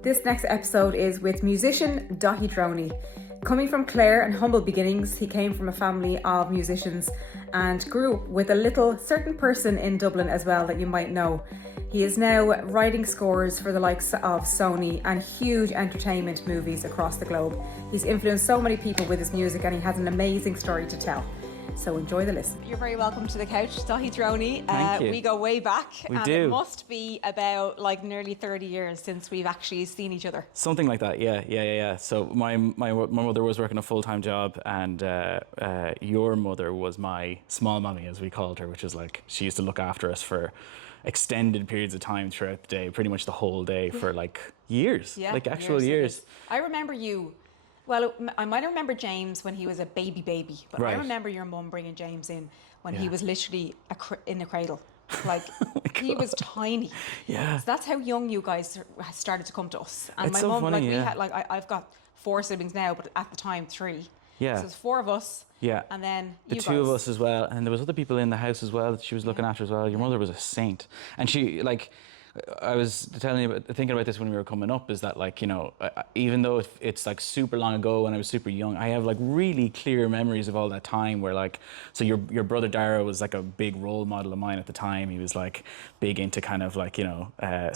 This next episode is with musician Daithí Ó Dronai. Coming from Clare and humble beginnings, he came from a family of musicians and grew up with a little certain person in Dublin as well that you might know. He is now writing scores for the likes of Sony and huge entertainment movies across the globe. He's influenced so many people with his music and he has an amazing story to tell. So enjoy the listen. You're very welcome to the couch, Daithí Ó Dronai. Thank you. We go way back. We do. It must be about nearly 30 years since we've actually seen each other. Something like that, yeah. So my mother was working a full-time job, and your mother was my small mummy, as we called her, which is like she used to look after us for extended periods of time throughout the day, pretty much the whole day for years, actual years. I remember you. Well, I might remember James when he was a baby, but Right. I remember your mum bringing James in when he was literally in a cradle. He was tiny. Yeah. So that's how young you guys started to come to us. And It's my so mum, funny, we yeah. had I've got 4 siblings now, but at the time 3. Yeah. So there's 4 of us. Yeah. And then The you 2 guys. of us as well, and there was other people in the house as well that she was looking after as well. Your mother was a saint, and she I was thinking about this when we were coming up, is that even though it's super long ago when I was super young, I have really clear memories of all that time where so your brother Dara was a big role model of mine at the time. He was big into kind of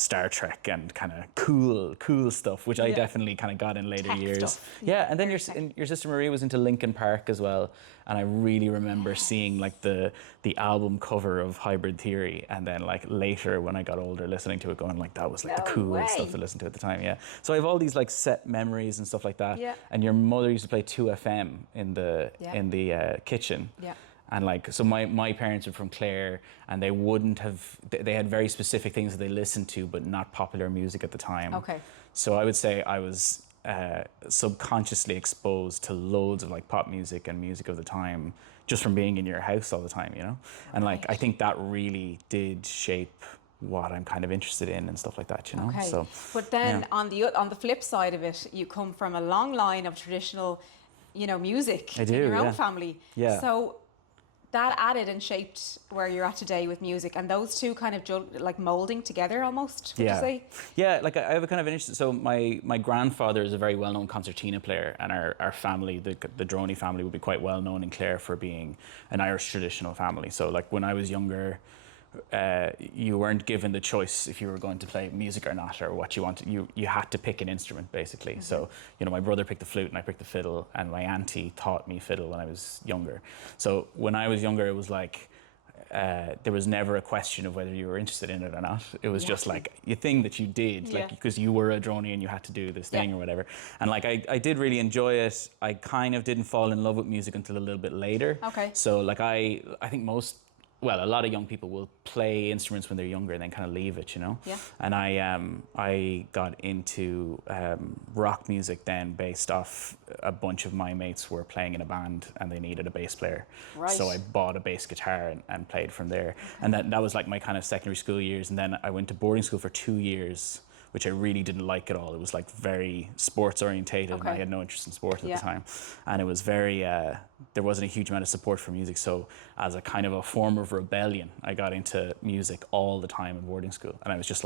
Star Trek and kind of cool stuff, which I definitely kind of got in later Tech years. stuff. Yeah, and then your sister Maria was into Linkin Park as well, and I really remember seeing the album cover of Hybrid Theory, and then later when I got older listening to it going that was the coolest stuff to listen to at the time. Yeah, so I have all these set memories and stuff like that. Yeah. And your mother used to play 2FM in the kitchen. Yeah. And so my parents are from Clare, and they had very specific things that they listened to, but not popular music at the time. Okay. So I would say I was subconsciously exposed to loads of pop music and music of the time just from being in your house all the time, And Right. I think that really did shape what I'm kind of interested in and stuff like that, Okay. So, but then yeah. on the flip side of it, you come from a long line of traditional, music I do, in your own yeah. family. Yeah. So that added and shaped where you're at today with music, and those two kind of molding together almost. Would you say? Yeah, I have a kind of an interest. So my grandfather is a very well-known concertina player, and our family, the Dronai family, would be quite well known in Clare for being an Irish traditional family. So when I was younger, you weren't given the choice if you were going to play music or not, or what you wanted. You had to pick an instrument basically. Mm-hmm. So my brother picked the flute and I picked the fiddle, and my auntie taught me fiddle when I was younger. So when I was younger, it was there was never a question of whether you were interested in it or not. It was just a thing that you did, because you were a Dronai and you had to do this thing or whatever. And I did really enjoy it. I kind of didn't fall in love with music until a little bit later. Okay. So I think a lot of young people will play instruments when they're younger and then kind of leave it, Yeah. And I got into rock music then based off a bunch of my mates were playing in a band and they needed a bass player. Right. So I bought a bass guitar and played from there. And that was my kind of secondary school years. And then I went to boarding school for 2 years, which I really didn't like at all. It was very sports orientated, and I had no interest in sport at the time. And it was very, there wasn't a huge amount of support for music. So as a kind of a form of rebellion, I got into music all the time in boarding school. And I was just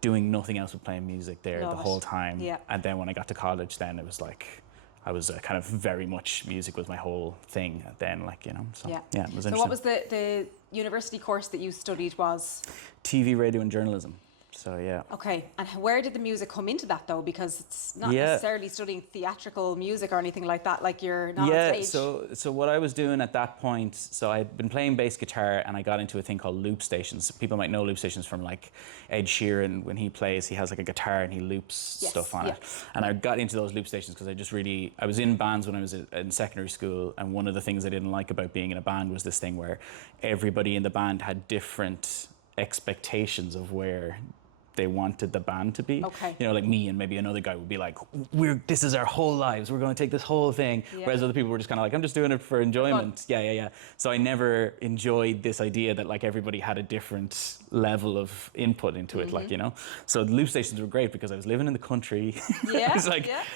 doing nothing else but playing music there the whole time. Yeah. And then when I got to college, then it was I was kind of very much music was my whole thing then, So Yeah. it was interesting. So what was the university course that you studied was? TV, radio and journalism. So yeah. Okay, and where did the music come into that though? Because it's not necessarily studying theatrical music or anything like that. You're not on stage. So what I was doing at that point, so I'd been playing bass guitar and I got into a thing called loop stations. People might know loop stations from Ed Sheeran. When he plays, he has a guitar and he loops stuff on it. And I got into those loop stations because I was in bands when I was in secondary school, and one of the things I didn't like about being in a band was this thing where everybody in the band had different expectations of where they wanted the band to be. Okay. Me and maybe another guy would be this is our whole lives. We're going to take this whole thing. Yeah. Whereas other people were just kind of I'm just doing it for enjoyment. Yeah. So I never enjoyed this idea that everybody had a different level of input into it, So the loop stations were great because I was living in the country. Yeah. It's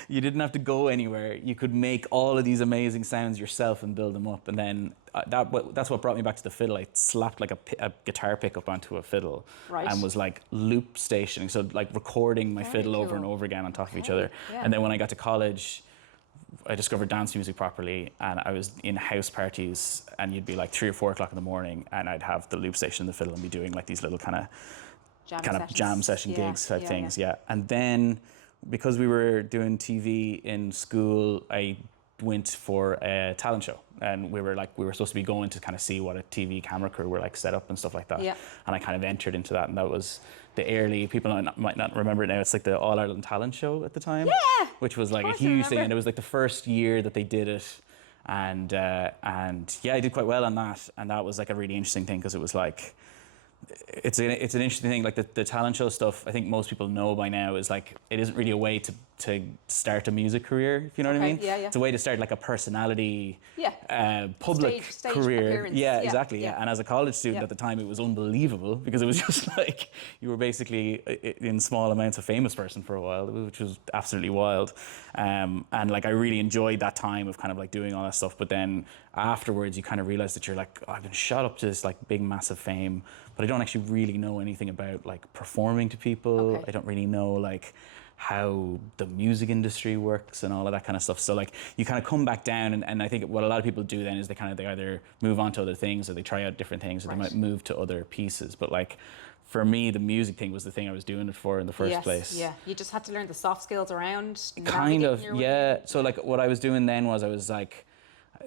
you didn't have to go anywhere. You could make all of these amazing sounds yourself and build them up. And then that's what brought me back to the fiddle. I slapped like a guitar pickup onto a fiddle, Right. and was like loop stationing, so like recording my Very fiddle over and cool. over again on top of each Okay, other. yeah. And then when I got to college, I discovered dance music properly, and I was in house parties, and you'd be like 3 or 4 o'clock in the morning, and I'd have the loop station in the fiddle and be doing like these little kind of jam session gigs type things. Yeah. And then because we were doing TV in school, I went for a talent show, and we were supposed to be going to kind of see what a TV camera crew were like set up and stuff like that. Yeah. And I kind of entered into that, and that was the early, people might not remember it now, it's like the All Ireland Talent Show at the time. Yeah, which was like a I huge thing, remember. and it was like the first year that they did it, and yeah, I did quite well on that, and that was like a really interesting thing, because it was like, it's an interesting thing, like the talent show stuff, I think most people know by now, is like, it isn't really a way to start a music career, if you know what I mean. Yeah. It's a way to start like a personality, public Stage career. appearance. Yeah, exactly. Yeah. And as a college student at the time, it was unbelievable, because it was just like, you were basically in small amounts a famous person for a while, which was absolutely wild. And like, I really enjoyed that time of kind of like doing all that stuff. But then afterwards, you kind of realize that you're like, oh, I've been shot up to this like big, massive fame, but I don't actually really know anything about like performing to people. Okay. I don't really know like how the music industry works and all of that kind of stuff. So like, you kind of come back down, and I think what a lot of people do then is they either move on to other things, or they try out different things, or they might move to other pieces. But like, for me, the music thing was the thing I was doing it for in the first place. Yeah, you just had to learn the soft skills around. Kind of, navigating your way. yeah. So like, what I was doing then was, I was like,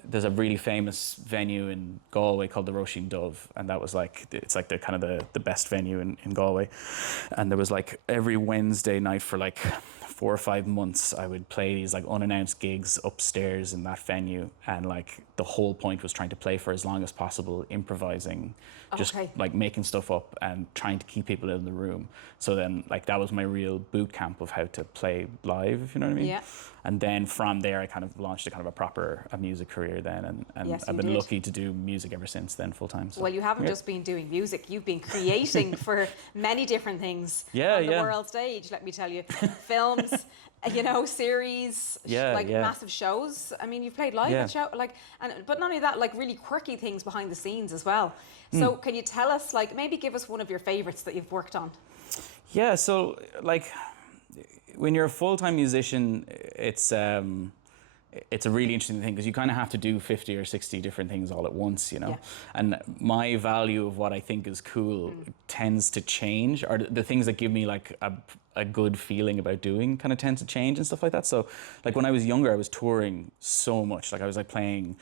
there's a really famous venue in Galway called the Roisin Dove, and that was like, it's like the kind of the best venue in Galway. And there was like, every Wednesday night for like 4 or 5 months, I would play these like unannounced gigs upstairs in that venue, and like the whole point was trying to play for as long as possible, improvising, just like making stuff up and trying to keep people in the room. So then like, that was my real boot camp of how to play live, if you know what I mean. Yeah. And then from there, I kind of launched a music career then, and Yes, I've you been did. lucky to do music ever since then, full time. So. Well, you haven't just been doing music, you've been creating for many different things on the world stage, let me tell you. Films, series, massive shows. I mean, you've played live at show, but not only that, like really quirky things behind the scenes as well. So can you tell us, like, maybe give us one of your favorites that you've worked on? Yeah, so like, when you're a full-time musician, it's a really interesting thing, because you kind of have to do 50 or 60 different things all at once, you know. Yeah. And my value of what I think is cool tends to change, or the things that give me like a good feeling about doing kind of tends to change and stuff like that. So like, when I was younger, I was touring so much. Like, I was like playing,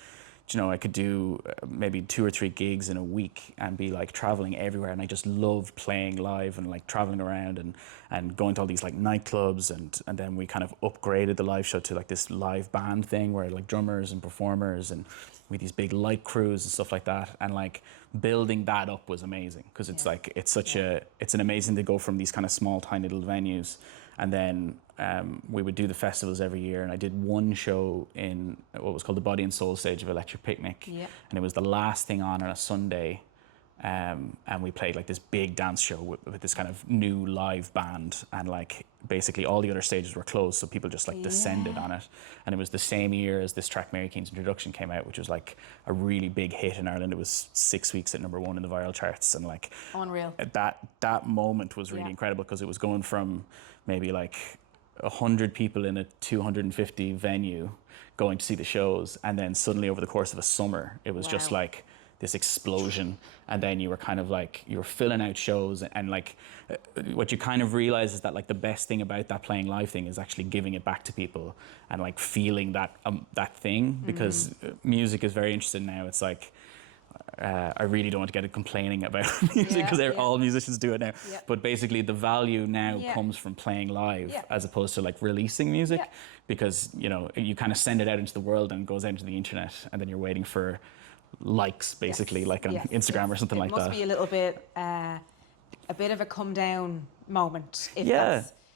I could do maybe 2 or 3 gigs in a week and be like traveling everywhere, and I just loved playing live and like traveling around and going to all these like nightclubs, and then we kind of upgraded the live show to like this live band thing where like drummers and performers, and we had these big light crews and stuff like that, and like building that up was amazing, because it's like, it's an amazing to go from these kind of small tiny little venues. And then we would do the festivals every year, and I did one show in what was called the Body and Soul stage of Electric Picnic, and it was the last thing on a Sunday, and we played like this big dance show with this kind of new live band, and like basically all the other stages were closed, so people just like descended on it. And it was the same year as this track Mary Keane's Introduction came out, which was like a really big hit in Ireland. It was 6 weeks at #1 in the viral charts, and like Unreal. That moment was really incredible, because it was going from maybe like 100 people in a 250 venue going to see the shows, and then suddenly over the course of a summer, it was just like this explosion. And then you were kind of like, you were filling out shows, and like what you kind of realize is that like the best thing about that playing live thing is actually giving it back to people and like feeling that thing, because music is very interesting now. It's like, I really don't want to get it complaining about music, because all musicians do it now. Yeah. But basically the value now comes from playing live as opposed to like releasing music, because, you kind of send it out into the world and it goes out into the internet, and then you're waiting for likes, basically, like on Instagram or something like that. It must be a little bit, a bit of a come down moment, if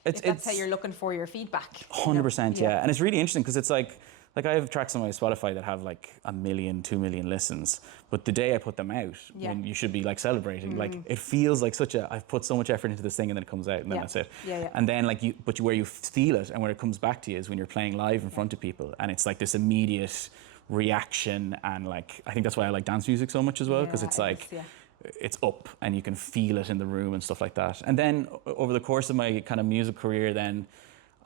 that's how you're looking for your feedback. 100%, yeah. And it's really interesting, because it's like I have tracks on my Spotify that have like 1 million, 2 million listens, but the day I put them out, when you should be like celebrating, like it feels like I've put so much effort into this thing, and then it comes out, and then that's it. And then like where you feel it and where it comes back to you is when you're playing live in front of people, and it's like this immediate reaction, and like I think that's why I like dance music so much as well, because it's like it's up and you can feel it in the room and stuff like that. And then over the course of my kind of music career, then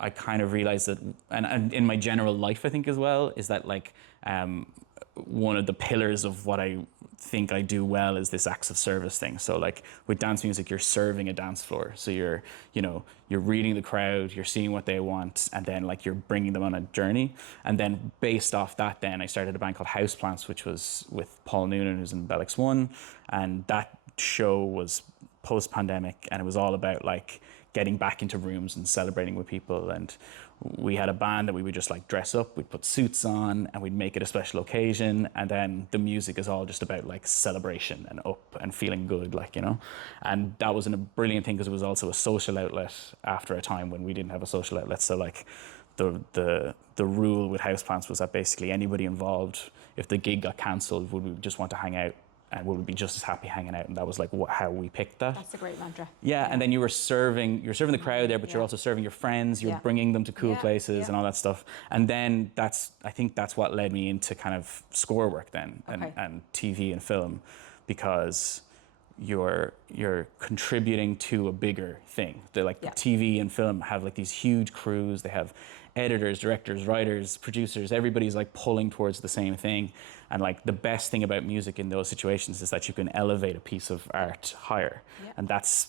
I kind of realized that, and in my general life, I think as well, is that like one of the pillars of what I think I do well is this acts of service thing. So like with dance music, you're serving a dance floor. So you're reading the crowd, you're seeing what they want, and then like you're bringing them on a journey. And then based off that, then I started a band called Houseplants, which was with Paul Noonan, who's in Bellix One. And that show was post-pandemic, and it was all about like getting back into rooms and celebrating with people. And we had a band that we would just like dress up, we'd put suits on and we'd make it a special occasion. And then the music is all just about like celebration and up and feeling good, like, you know. And that was a brilliant thing because it was also a social outlet after a time when we didn't have a social outlet. So like the rule with Houseplants was that basically anybody involved, if the gig got cancelled, would we just want to hang out and we would be just as happy hanging out. And that was like how we picked that. That's a great mantra. Yeah, and then you're serving the crowd there, but you're also serving your friends, you're bringing them to cool places and all that stuff. And then I think that's what led me into kind of score work then, and TV and film, because you're contributing to a bigger thing. The TV and film have like these huge crews, they have editors, directors, writers, producers, everybody's like pulling towards the same thing. And like the best thing about music in those situations is that you can elevate a piece of art higher. And that's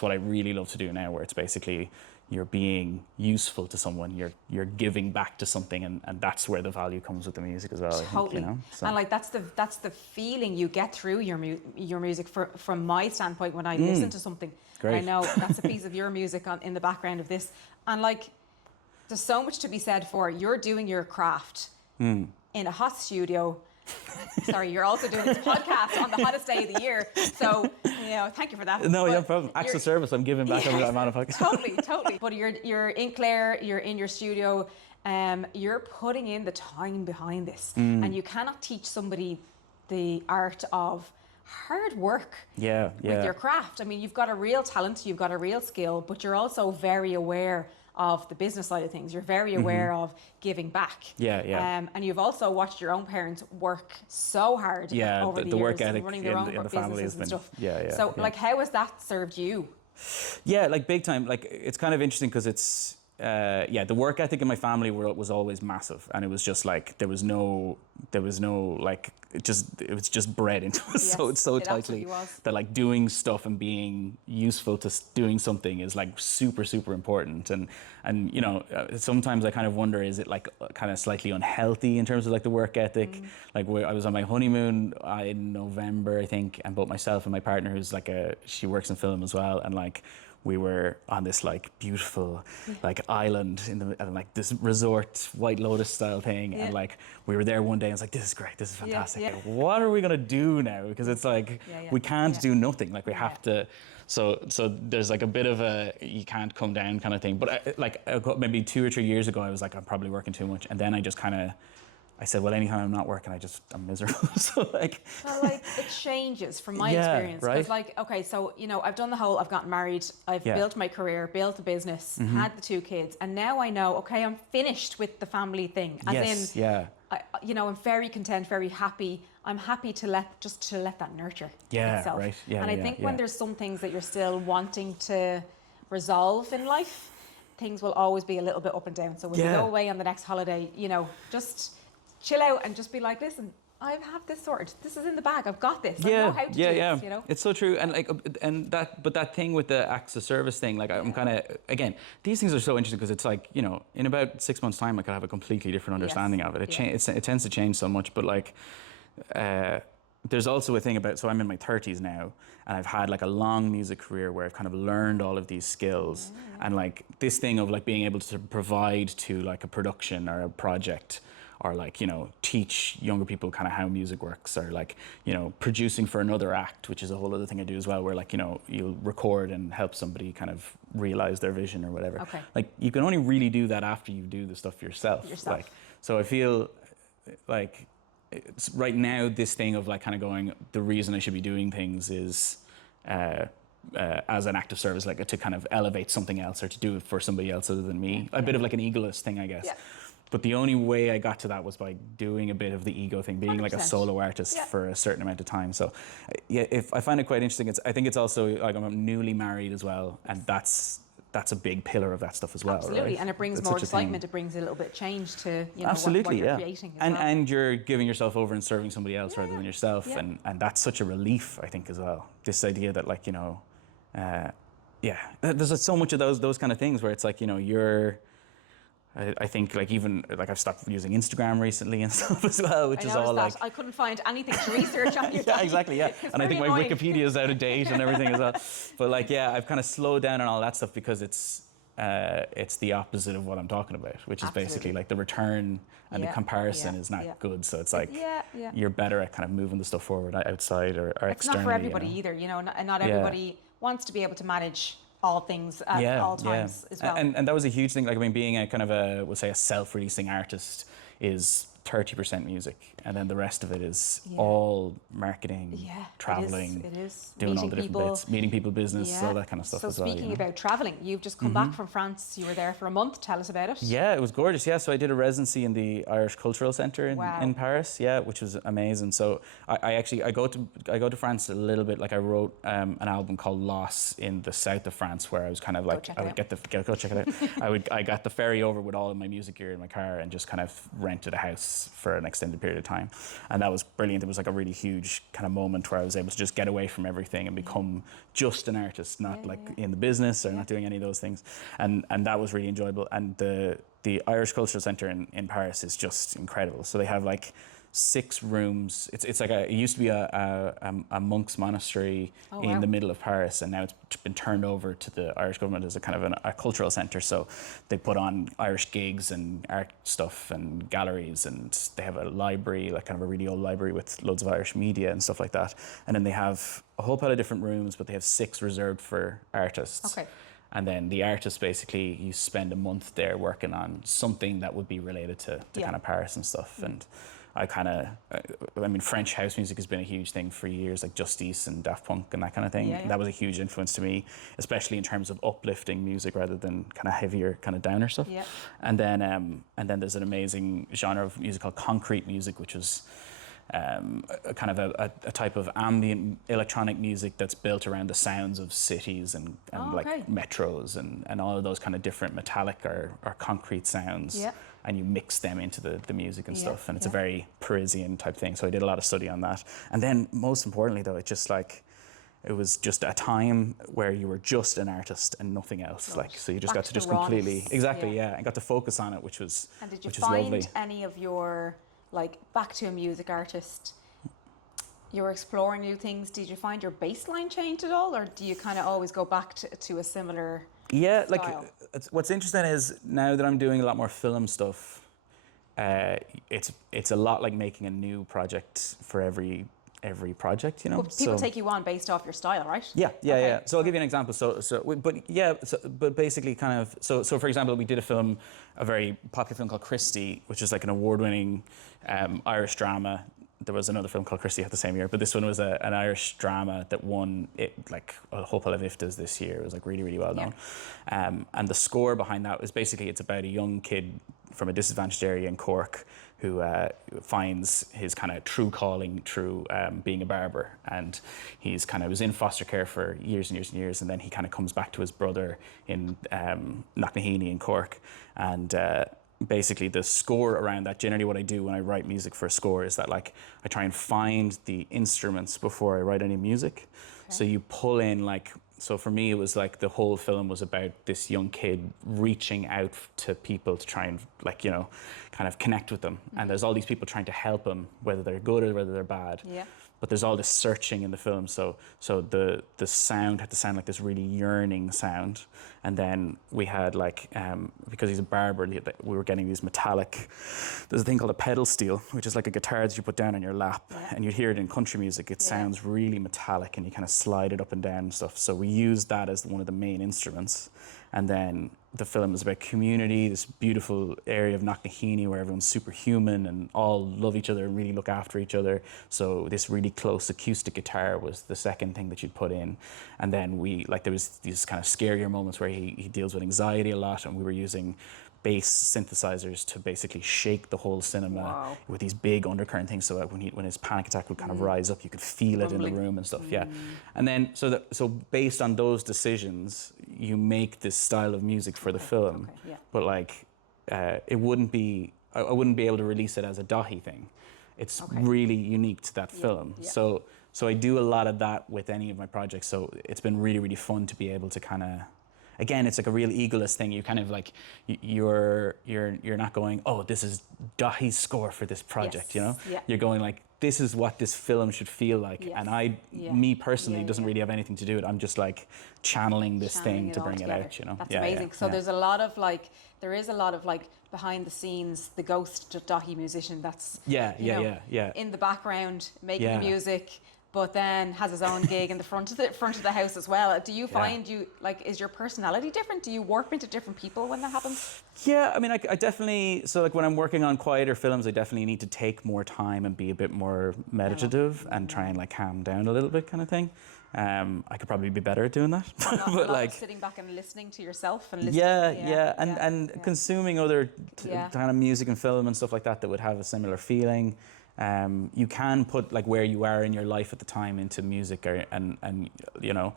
what I really love to do now, where it's basically you're being useful to someone, you're giving back to something, and that's where the value comes with the music as well. Totally. I think, you know? So. And like that's the feeling you get through your music from my standpoint when I listen to something. Great. I know that's a piece of your music in the background of this, and like there's so much to be said for you're doing your craft in a hot studio. Sorry, you're also doing this podcast on the hottest day of the year. So, thank you for that. No, no problem. Acts of service, I'm giving back every amount of podcast. Totally. But you're in Clare, you're in your studio, you're putting in the time behind this. And you cannot teach somebody the art of hard work with your craft. I mean, you've got a real talent, you've got a real skill, but you're also very aware of the business side of things. You're very aware of giving back. And you've also watched your own parents work so hard over the years, work ethic running their own in the family has businesses been, and stuff. So like how has that served you? Yeah, like big time. Like it's kind of interesting because it's the work ethic in my family was always massive, and it was just like there was no like it was just bred into us so tightly that like doing stuff and being useful to doing something is like super important. And sometimes I kind of wonder, is it like kind of slightly unhealthy in terms of like the work ethic? Like I was on my honeymoon in November, I think, and both myself and my partner, who's like she works in film as well, and like we were on this like beautiful like island and like this resort White Lotus style thing, and like we were there one day and it's like, this is great, this is fantastic. Like, what are we gonna do now? Because it's like we can't do nothing. Like we have to. So there's like a bit of a you can't come down kind of thing. But maybe 2 or 3 years ago, I was like, I'm probably working too much, and then I just kind of. I said, well, anytime I'm not working, I'm miserable. So it changes from my experience. Right? Because okay, so, I've done the whole, I've gotten married, I've built my career, built a business, had the 2 kids, and now I know, okay, I'm finished with the family thing. I'm very content, very happy. I'm happy to let that nurture itself. Right. And I think when there's some things that you're still wanting to resolve in life, things will always be a little bit up and down. So when you go away on the next holiday, just chill out and just be like, listen, I have this sorted. This is in the bag. I've got this. I know how to do this, It's so true. And that thing with the acts of service thing, like I'm kind of, again, these things are so interesting because it's like, in about 6 months' time, I could have a completely different understanding of it. It tends to change so much, but like, there's also a thing about, so I'm in my 30s now, and I've had like a long music career where I've kind of learned all of these skills, and like this thing of like being able to provide to like a production or a project, or like, teach younger people kind of how music works, or like, producing for another act, which is a whole other thing I do as well, where like, you'll record and help somebody kind of realize their vision or whatever. Okay. Like you can only really do that after you do the stuff yourself. Like, so I feel like it's right now this thing of like kind of going, the reason I should be doing things is as an act of service, like to kind of elevate something else or to do it for somebody else other than me. A bit of like an egoist thing, I guess. but the only way I got to that was by doing a bit of the ego thing, being like a 100%. solo artist Yeah. for a certain amount of time. So, yeah, if I find it quite interesting. I think it's also like I'm newly married as well, and that's a big pillar of that stuff as well. Absolutely, right? and it brings It's more such a thing. excitement. It brings a little bit of change to Absolutely, what you're yeah. creating as and well. and you're giving yourself over and serving somebody else rather than yourself, Yeah. and that's such a relief, I think, as well. This idea that like there's so much of those kind of things where it's like you're. I think like even like I've stopped using Instagram recently and stuff as well, which is all like I couldn't find anything to research on you. yeah, exactly, yeah. It's And I think my very annoying. Wikipedia is out of date and everything as well. But like, yeah, I've kind of slowed down on all that stuff because it's the opposite of what I'm talking about, which is basically like the return and the comparison is not good. So it's like you're better at kind of moving the stuff forward outside or externally. It's not for everybody either, and not everybody wants to be able to manage all things at all times as well. And that was a huge thing. Like, I mean, being a kind of we'll say a self-releasing artist is 30% music, and then the rest of it is all marketing, traveling, it is. doing Meeting all the different people. bits, meeting people, business, all that kind of stuff So as well. speaking about traveling, you've just come back from France. You were there for a month. Tell us about it. Yeah, it was gorgeous. Yeah, so I did a residency in the Irish Cultural Centre in Paris. Yeah, which was amazing. So I go to France a little bit. Like I wrote an album called Loss in the south of France, where I was kind of like go check it out. I got the ferry over with all of my music gear in my car and just kind of rented a house for an extended period of time, and that was brilliant. It was like a really huge kind of moment where I was able to just get away from everything and become just an artist, not in the business or not doing any of those things, and that was really enjoyable. And the Irish Cultural Centre in Paris is just incredible. So they have like 6 rooms. It's like it used to be a monk's monastery in the middle of Paris, and now it's been turned over to the Irish government as a kind of a cultural centre. So they put on Irish gigs and art stuff and galleries, and they have a library, like kind of a really old library with loads of Irish media and stuff like that. And then they have a whole pile of different rooms, but they have 6 reserved for artists. Okay. And then the artist, basically, you spend a month there working on something that would be related to kind of Paris and stuff. And I mean, French house music has been a huge thing for years, like Justice and Daft Punk and that kind of thing. That was a huge influence to me, especially in terms of uplifting music rather than kind of heavier, kind of downer stuff. Yeah. And then there's an amazing genre of music called concrete music, which was kind of a type of ambient electronic music that's built around the sounds of cities and like metros and all of those kind of different metallic or concrete sounds. Yeah. And you mix them into the music and stuff. And it's a very Parisian type thing. So I did a lot of study on that. And then most importantly though, it was just a time where you were just an artist and nothing else. Right. So you just got to just completely, and got to focus on it, which was lovely. And did you find any of your, like, back to a music artist, you were exploring new things, did you find your baseline changed at all, or do you kind of always go back to a similar style? Like what's interesting is now that I'm doing a lot more film stuff, it's a lot like making a new project for every project, But people take you on based off your style, right? Yeah. So I'll give you an example. But basically kind of, so for example, we did a very popular film called Christie, which is like an award-winning Irish drama. There was another film called Christie the same year, but this one was an Irish drama that won like a whole pile of IFTAs this year. It was like really, really well known. And the score behind that was basically, it's about a young kid from a disadvantaged area in Cork who finds his kind of true calling through being a barber. And he's kind of was in foster care for years and years and years, and then he kind of comes back to his brother in Knocknaheeny in Cork. And basically the score around that, generally what I do when I write music for a score is that, like, I try and find the instruments before I write any music. So you pull in, like, so for me it was like the whole film was about this young kid reaching out to people to try and, like, kind of connect with them. And there's all these people trying to help him, whether they're good or whether they're bad. But there's all this searching in the film, so the sound had to sound like this really yearning sound. And then we had, like, because he's a barber, we were getting these metallic, there's a thing called a pedal steel, which is like a guitar that you put down on your lap, and you'd hear it in country music. It sounds really metallic, and you kind of slide it up and down and stuff. So we used that as one of the main instruments. And then the film is about community, this beautiful area of Knocknaheeny where everyone's superhuman and all love each other and really look after each other. So this really close acoustic guitar was the second thing that you'd put in. And then there was these kind of scarier moments where he deals with anxiety a lot, and we were using bass synthesizers to basically shake the whole cinema with these big undercurrent things. So that when his panic attack would kind of rise up, you could feel it in the room and stuff. Yeah, and then so based on those decisions, you make this style of music for the film. But like, it wouldn't be. I wouldn't be able to release it as a Daithí thing. It's really unique to that film. So I do a lot of that with any of my projects. So it's been really, really fun to be able to kind of, again, it's like a real egoless thing. You kind of like, you're not going, oh, this is Daithí's score for this project, you know? You're going like, this is what this film should feel like. And me personally, doesn't really have anything to do with it. I'm just like channeling this thing to bring it out, you know? That's amazing. So there's a lot of like, there is a lot of like behind the scenes, the ghost Daithí musician that's in the background making the music, but then has his own gig in the front of the house as well. Do you find is your personality different? Do you warp into different people when that happens? Yeah, I mean, I definitely, so like when I'm working on quieter films, I definitely need to take more time and be a bit more meditative and try and like calm down a little bit kind of thing. I could probably be better at doing that. But like sitting back and listening to yourself and listening. And consuming other kind of music and film and stuff like that would have a similar feeling. You can put like where you are in your life at the time into music, and you know,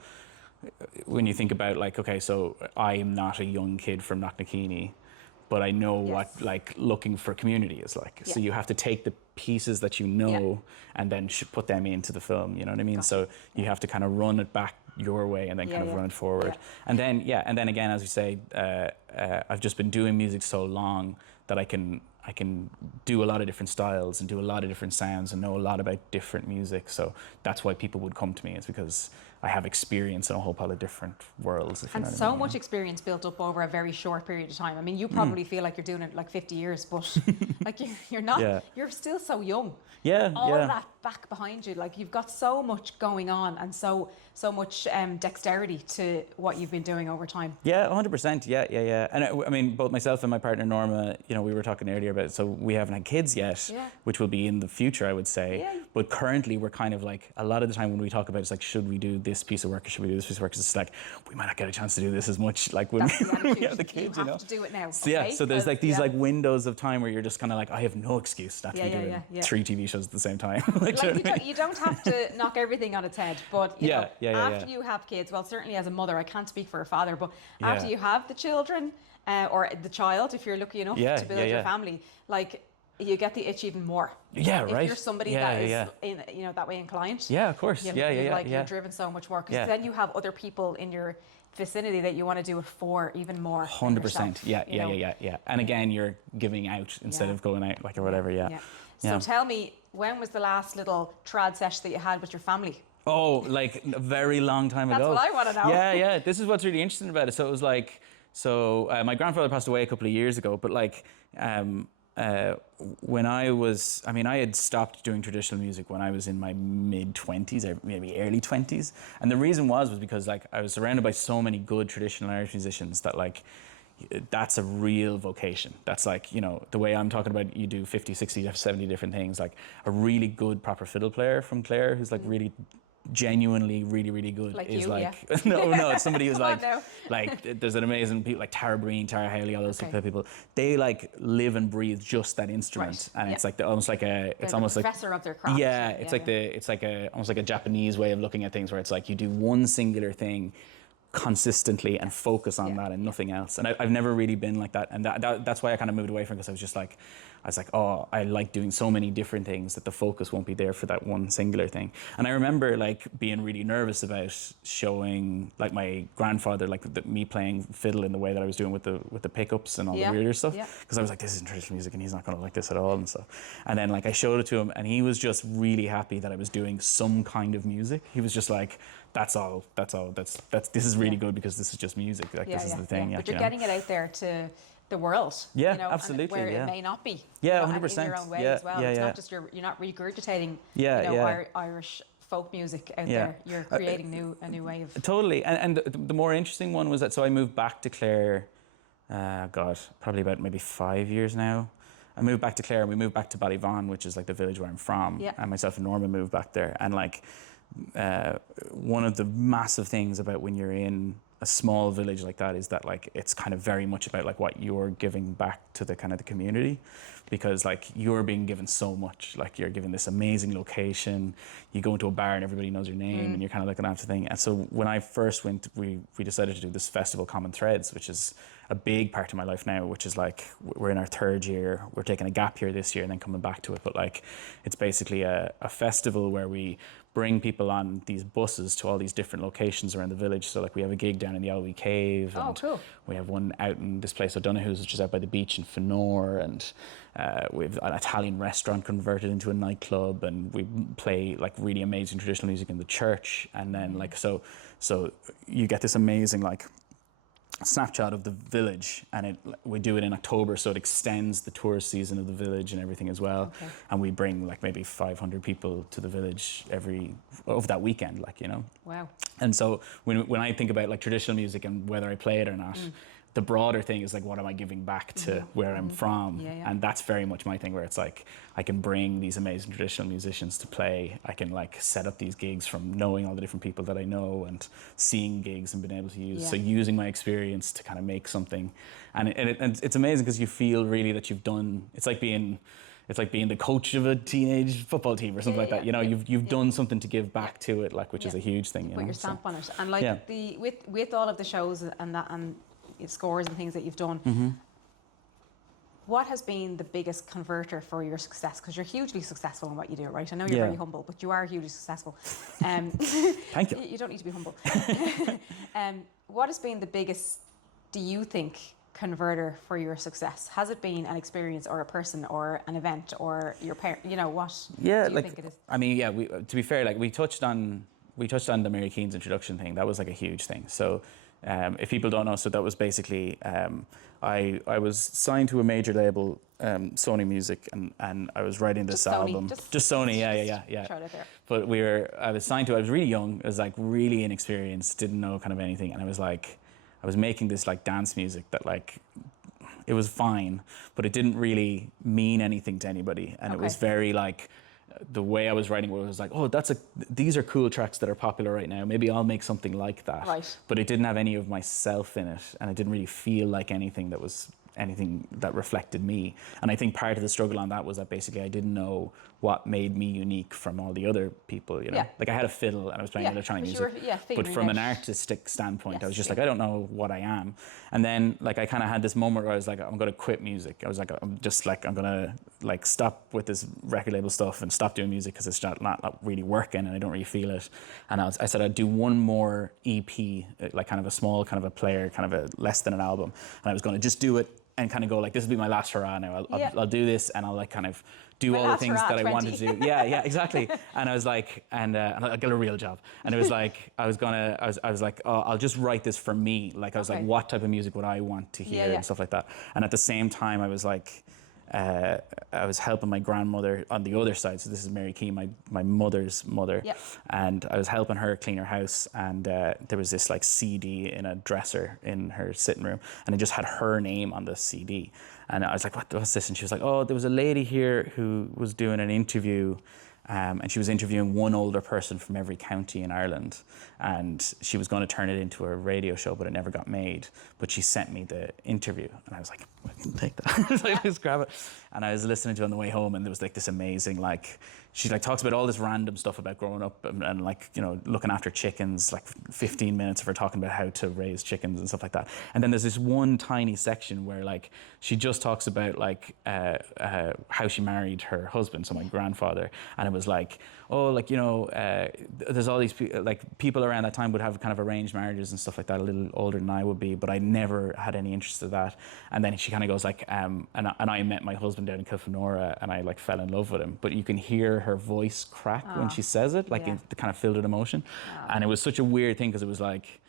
when you think about like, okay, so I am not a young kid from Knocknakeeny, but I know what like looking for community is like. So you have to take the pieces that you know and then put them into the film, you know what I mean? So you have to kind of run it back your way and then kind of run it forward. And then again, as you say, I've just been doing music so long that I can do a lot of different styles and do a lot of different sounds and know a lot about different music. So that's why people would come to me, is because I have experience in a whole pile of different worlds. And so much experience built up over a very short period of time. I mean, you probably feel like you're doing it like 50 years, but like you're not, you're still so young. All of that back behind you, like you've got so much going on and so much dexterity to what you've been doing over time. 100%. Yeah. And I mean, both myself and my partner Norma, you know, we were talking earlier about, so we haven't had kids yet, which will be in the future, I would say. But currently we're kind of like, a lot of the time when we talk about it, it's like, should we do this piece of work or should we do this piece of work? It's like, we might not get a chance to do this as much like when we have the kids, you know. You have to do it now. So there's like these like windows of time where you're just kind of like, I have no excuse not to be doing 3 TV shows at the same time. You don't have to knock everything on its head, but you know, after you have kids, well, certainly as a mother, I can't speak for a father, but after you have the children or the child, if you're lucky enough to build your family, like you get the itch even more. If you're somebody that is in, you know, that way inclined. Of course. You're driven so much more because then you have other people in your vicinity that you want to do it for even more. 100%. Yeah. And again, you're giving out instead of going out like or whatever. So tell me, when was the last little trad sesh that you had with your family? Oh, like a very long time ago. That's what I want to know. Yeah. This is what's really interesting about it. So it was like, my grandfather passed away a couple of years ago, but like, when I had stopped doing traditional music when I was in my mid-20s or maybe early 20s. And the reason was because like I was surrounded by so many good traditional Irish musicians that like, that's a real vocation. That's like, you know, the way I'm talking about, you do 50, 60, 70 different things, like a really good proper fiddle player from Clare who's like really genuinely really good like is you, like no it's somebody who's like like there's an amazing people like Tara Breen, Tara Haley, all those people. They like live and breathe just that instrument, and it's like almost like it's almost like professor of their craft. It's like almost like a Japanese way of looking at things, where it's like you do one singular thing consistently and focus on that and nothing else. And I've never really been like that, and that's why I kind of moved away from it, because I was like, oh, I like doing so many different things that the focus won't be there for that one singular thing. And I remember like being really nervous about showing like my grandfather like me playing fiddle in the way that I was doing with the pickups and all the weirder stuff, because I was like, this isn't traditional music and he's not going to like this at all and stuff. And then like I showed it to him and he was just really happy that I was doing some kind of music. He was just like, that's all. This is really good because this is just music. Like this is the thing. But you're getting it out there to the world. Yeah, you know, absolutely. Where it may not be. 100%. In your own way as well. It's not just you're not regurgitating. Irish folk music out there. You're creating a new wave. Totally. And the more interesting one was that I moved back to Clare. Probably about maybe 5 years now. I moved back to Clare and we moved back to Ballyvaughan, which is like the village where I'm from. Yeah. And myself and Norma moved back there. And like one of the massive things about when you're in a small village like that is that like it's kind of very much about like what you're giving back to the kind of the community, because like you're being given so much. Like you're given this amazing location, you go into a bar and everybody knows your name, and you're kind of looking after the thing. And so when I first went, we decided to do this festival Common Threads, which is a big part of my life now, which is like we're in our 3rd year, we're taking a gap year this year and then coming back to it. But like it's basically a festival where we bring people on these buses to all these different locations around the village. So like we have a gig down in the Alwee Cave, and cool. we have one out in this place O'Donoghue's, which is out by the beach in Fenor, and we have an Italian restaurant converted into a nightclub, and we play like really amazing traditional music in the church. And then like so you get this amazing like snapshot of the village, and we do it in October, so it extends the tourist season of the village and everything as well. Okay. And we bring like maybe 500 people to the village over that weekend, like, you know. Wow. And so when I think about like traditional music and whether I play it or not, the broader thing is like, what am I giving back to where I'm from? Yeah, yeah. And that's very much my thing, where it's like I can bring these amazing traditional musicians to play. I can like set up these gigs from knowing all the different people that I know and seeing gigs and being able to use. Yeah. So using my experience to kind of make something, and it's amazing because you feel really that you've done. It's like being the coach of a teenage football team or something like that. You know, you've done something to give back to it, like, which is a huge thing. You put know? your stamp on it, and like with all of the shows and that and scores and things that you've done. What has been the biggest converter for your success? Because you're hugely successful in what you do, right? I know you're very humble, but you are hugely successful. Thank you. You don't need to be humble. What has been the biggest, do you think, converter for your success? Has it been an experience or a person or an event or your parent? You know, what do you think it is? I mean, yeah, to be fair, like we touched on the Mary Keane's introduction thing. That was like a huge thing. So if people don't know, so that was basically I was signed to a major label, Sony Music, and I was writing this album. Just Sony, yeah. Try it there. But I was signed to. I was really young. I was like really inexperienced, didn't know kind of anything, and I was making this like dance music that like it was fine, but it didn't really mean anything to anybody, and it was very like. The way I was writing it was like, oh, these are cool tracks that are popular right now. Maybe I'll make something like that. Right. But it didn't have any of myself in it, and it didn't really feel like anything that reflected me. And I think part of the struggle on that was that basically I didn't know what made me unique from all the other people, you know. Like I had a fiddle and I was playing electronic music. But from an artistic standpoint, I was just like, I don't know what I am. And then like I kind of had this moment where I was like, I'm going to quit music. I was like, I'm going to like stop with this record label stuff and stop doing music because it's not really working and I don't really feel it. And I said I'd do one more EP, like kind of a small, kind of a player, kind of a less than an album. And I was going to just do it and kind of go like, this will be my last hurrah now. I'll do this and I'll like kind of do all the things that I wanted to do. Yeah, exactly. And I was like, and I'll get a real job. And it was like, I was like, oh, I'll just write this for me. Like I was like, what type of music would I want to hear and stuff like that. And at the same time, I was like, I was helping my grandmother on the other side. So this is Mary Keane, my mother's mother. Yep. And I was helping her clean her house. And there was this like CD in a dresser in her sitting room. And it just had her name on the CD. And I was like, what's this? And she was like, oh, there was a lady here who was doing an interview. And she was interviewing one older person from every county in Ireland. And she was going to turn it into a radio show, but it never got made. But she sent me the interview. And I was like, I can take that. Like, just grab it. And I was listening to it on the way home. And there was like this amazing, like, she like talks about all this random stuff about growing up and like, you know, looking after chickens, like 15 minutes of her talking about how to raise chickens and stuff like that. And then there's this one tiny section where like, she just talks about like how she married her husband, so my grandfather. And it was like, oh, like, you know, there's all these people around that time would have kind of arranged marriages and stuff like that, a little older than I would be, but I never had any interest in that. And then she kind of goes like, and I met my husband down in Kilfenora and I like fell in love with him. But you can hear her voice crack when she says it, like the kind of filled with emotion. And it was such a weird thing because it was like,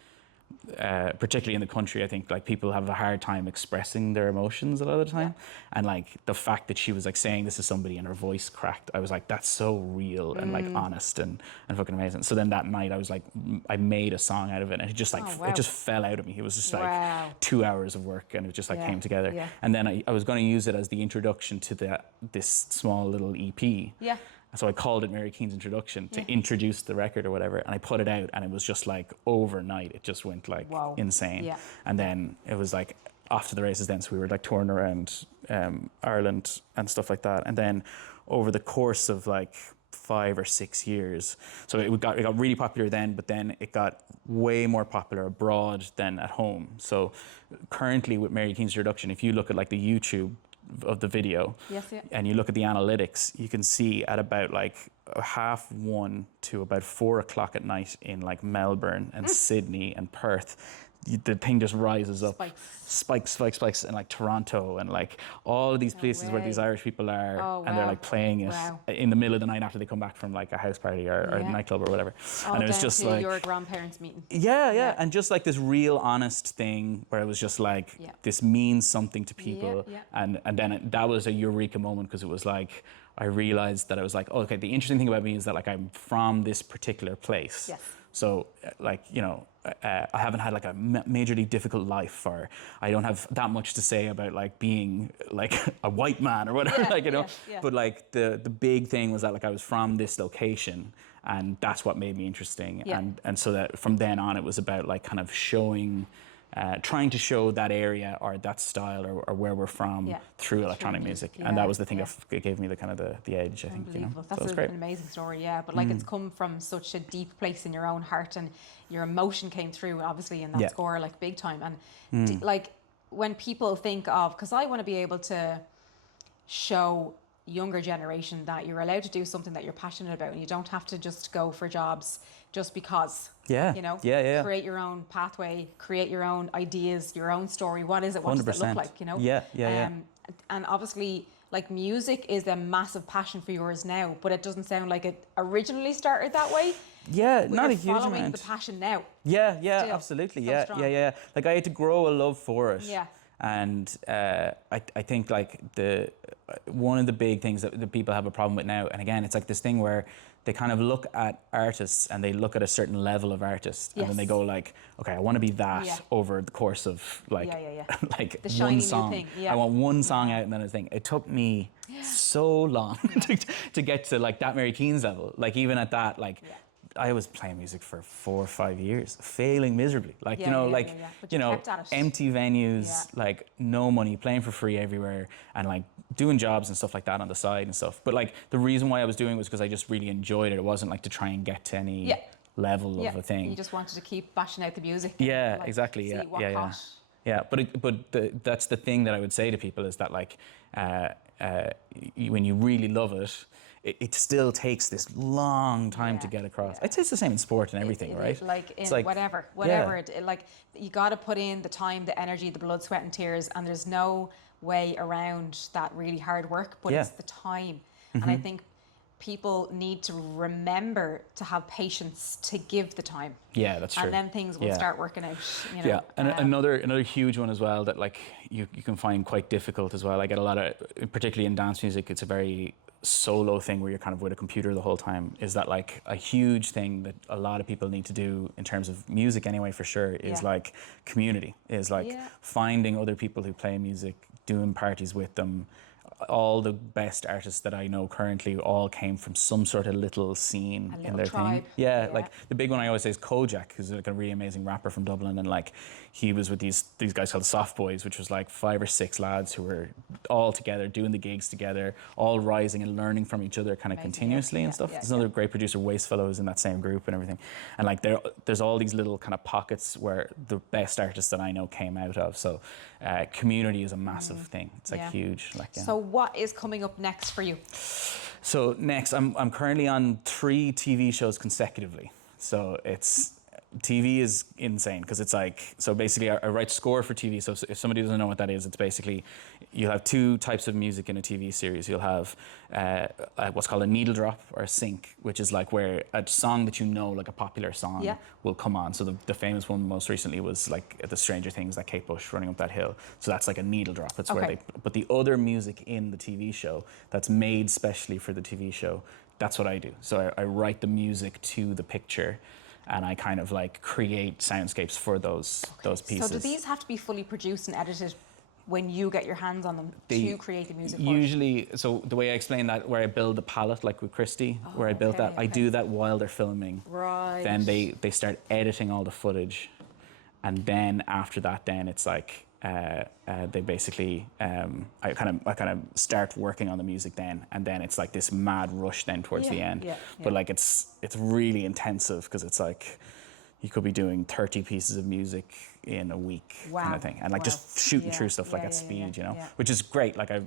particularly in the country, I think like people have a hard time expressing their emotions a lot of the time. And like the fact that she was like saying this to somebody and her voice cracked, I was like, that's so real and like honest and fucking amazing. So then that night I was like, I made a song out of it and it just like, it just fell out of me. It was just like 2 hours of work and it just like came together. Yeah. And then I was going to use it as the introduction to this small little EP. Yeah. So I called it Mary Keane's Introduction to introduce the record or whatever, and I put it out, and it was just like overnight, it just went like insane. Yeah. And then it was like off to the races then, so we were like touring around Ireland and stuff like that. And then over the course of like 5 or 6 years, so it got really popular then, but then it got way more popular abroad than at home. So currently with Mary Keane's Introduction, if you look at like the YouTube of the video and you look at the analytics, you can see at about like 1:30 to about 4 o'clock at night in like Melbourne and Sydney and Perth, the thing just rises up, spikes, and like Toronto and like all of these places where these Irish people are, and they're like playing it in the middle of the night after they come back from like a house party or a nightclub or whatever. And it was just like your grandparents' meeting. Yeah, and just like this real honest thing where it was just like this means something to people, and then that was a eureka moment, because it was like I realized that I was like, oh, okay, the interesting thing about me is that like I'm from this particular place. Yes. So like, you know, I haven't had like a majorly difficult life, or I don't have that much to say about like being like a white man or whatever, like, you know. But like the big thing was that like I was from this location, and that's what made me interesting. And so that from then on it was about like kind of showing, trying to show that area or that style or where we're from through electronic music. And that was the thing that gave me the kind of the edge, I think. You know? That's so an amazing story, but like it's come from such a deep place in your own heart, and your emotion came through obviously in that score, like big time. And like when people think of, because I want to be able to show younger generation that you're allowed to do something that you're passionate about, and you don't have to just go for jobs just because. You know, create your own pathway, create your own ideas, your own story. What is it? What 100%. Does it look like? You know? And obviously, like, music is a massive passion for yours now, but it doesn't sound like it originally started that way. Not a huge amount. Following the passion now. Still, absolutely. So like I had to grow a love for it. And I think like one of the big things that the people have a problem with now, and again, it's like this thing where they kind of look at artists and they look at a certain level of artist, and then they go like, okay, I want to be that over the course of like like the one song. Thing. I want one song out and then a thing. It took me so long to get to like that Mary Keane's level. Like even at that, like I was playing music for 4 or 5 years, failing miserably. Like, you know, like, you know, empty venues, like no money, playing for free everywhere, and like doing jobs and stuff like that on the side and stuff. But like the reason why I was doing it was because I just really enjoyed it. It wasn't like to try and get to any level of a thing. You just wanted to keep bashing out the music. Yeah, like, exactly. But that's the thing that I would say to people is that like when you really love it, it still takes this long time to get across. I'd say it's the same in sport and everything, right? Like in it's like, whatever. Like you got to put in the time, the energy, the blood, sweat and tears, and there's no way around that really hard work, but it's the time. And I think people need to remember to have patience to give the time. Yeah, that's true. And then things will start working out, you know. Yeah, and another huge one as well that like you can find quite difficult as well. I get a lot of, particularly in dance music, it's a very solo thing where you're kind of with a computer the whole time, is that like a huge thing that a lot of people need to do in terms of music anyway, for sure, is like community, is like finding other people who play music, doing parties with them. All the best artists that I know currently all came from some sort of little scene in their thing. Yeah, like the big one I always say is Kojak, who's like a really amazing rapper from Dublin, and like he was with these guys called Soft Boys, which was like 5 or 6 lads who were all together doing the gigs together, all rising and learning from each other kind of continuously and stuff. There's another great producer, Wastefellow, who's in that same group and everything. And like there's all these little kind of pockets where the best artists that I know came out of. So community is a massive thing. It's like huge. Like So what is coming up next for you? So next, I'm currently on 3 TV shows consecutively. So it's TV is insane because it's like, so basically I write score for TV. So if somebody doesn't know what that is, it's basically you'll have 2 types of music in a TV series. You'll have what's called a needle drop or a sync, which is like where a song that you know, like a popular song, will come on. So the famous one most recently was like the Stranger Things, that Kate Bush running up that hill. So that's like a needle drop. It's where but the other music in the TV show that's made specially for the TV show, that's what I do. So I write the music to the picture, and I kind of like create soundscapes for those pieces. So do these have to be fully produced and edited when you get your hands on them to create the music for it? Usually, so the way I explain that, where I build the palette, like with Christy, where I built that, I do that while they're filming. Right. Then they start editing all the footage, and then after that, then it's like they basically I kind of start working on the music then, and then it's like this mad rush then towards the end. But like it's really intensive, because it's like you could be doing 30 pieces of music in a week, kind of thing, and like just shooting through stuff like at speed, you know, which is great. Like I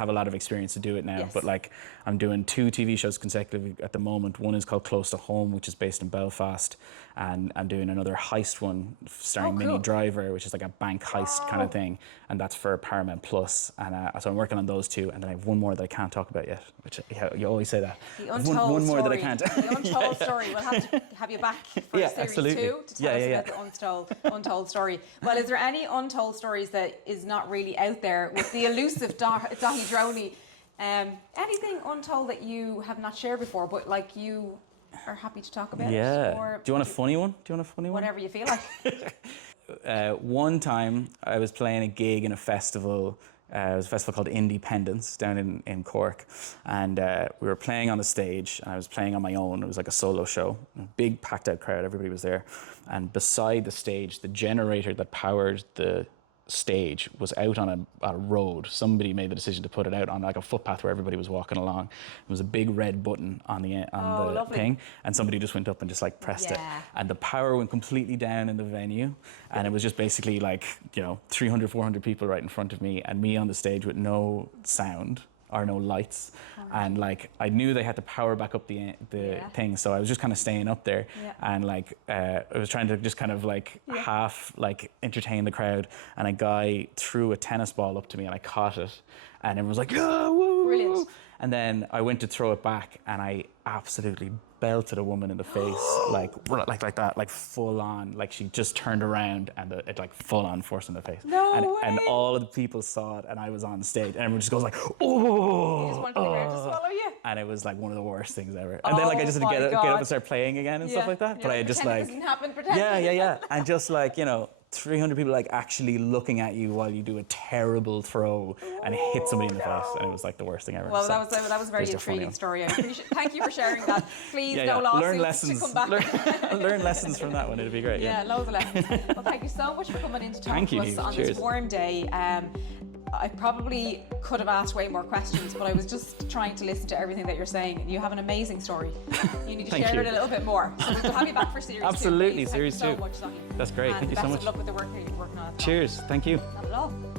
have a lot of experience to do it now. But like I'm doing 2 TV shows consecutively at the moment. One is called Close to Home, which is based in Belfast, and I'm doing another heist one starring Minnie Driver, which is like a bank heist kind of thing, and that's for Paramount Plus. And so I'm working on those 2, and then I have one more that I can't talk about yet. Which you always say that. The Untold one more story. that I can't. The Untold story. We'll have to have you back for series 2 to tell us about the Untold story. Well, is there any untold stories that is not really out there with the elusive Daithí Dronai? Anything untold that you have not shared before, but like you are happy to talk about? Yeah. Or Do you want a funny one? Whatever you feel like. One time I was playing a gig in a festival. It was a festival called Independence down in Cork, and we were playing on the stage, and I was playing on my own. It was like a solo show, a big packed out crowd, everybody was there, and beside the stage, the generator that powered the stage was out on a road. Somebody made the decision to put it out on like a footpath where everybody was walking along. There was a big red button on the thing, and somebody just went up and just like pressed it, and the power went completely down in the venue, and it was just basically like, you know, 300, 400 people right in front of me, and me on the stage with no sound or no lights, and like I knew they had to power back up the thing, so I was just kind of staying up there, and like I was trying to just kind of like half like entertain the crowd, and a guy threw a tennis ball up to me, and I caught it, and everyone was like, "Yeah, woo!" Brilliant. And then I went to throw it back, and I absolutely belted a woman in the face, like that, like full on, like she just turned around, and it like full on force in the face. And all of the people saw it, and I was on stage, and everyone just goes like, "Oh!" You just wanted the crowd to swallow you. And it was like one of the worst things ever. And then like I just had to get up and start playing again and stuff like that. But I just like, it doesn't happen, and just like, you know, 300 people like actually looking at you while you do a terrible throw and hit somebody in the face, and it was like the worst thing ever. Well, that was a very intriguing story. I appreciate. Thank you for sharing that. Please, no lawsuits to come back. Learn lessons from that one. It'd be great. Yeah, loads of lessons. Well, thank you so much for coming in to talk to us on this warm day. I probably could have asked way more questions, but I was just trying to listen to everything that you're saying. You have an amazing story. You need to share it a little bit more. So we'll have you back for series 2. Absolutely, series 2. Thank you so much, Daithí. That's great. Thank you so much. Best of luck with the work that you're working on. Cheers. Thank you. Not at all.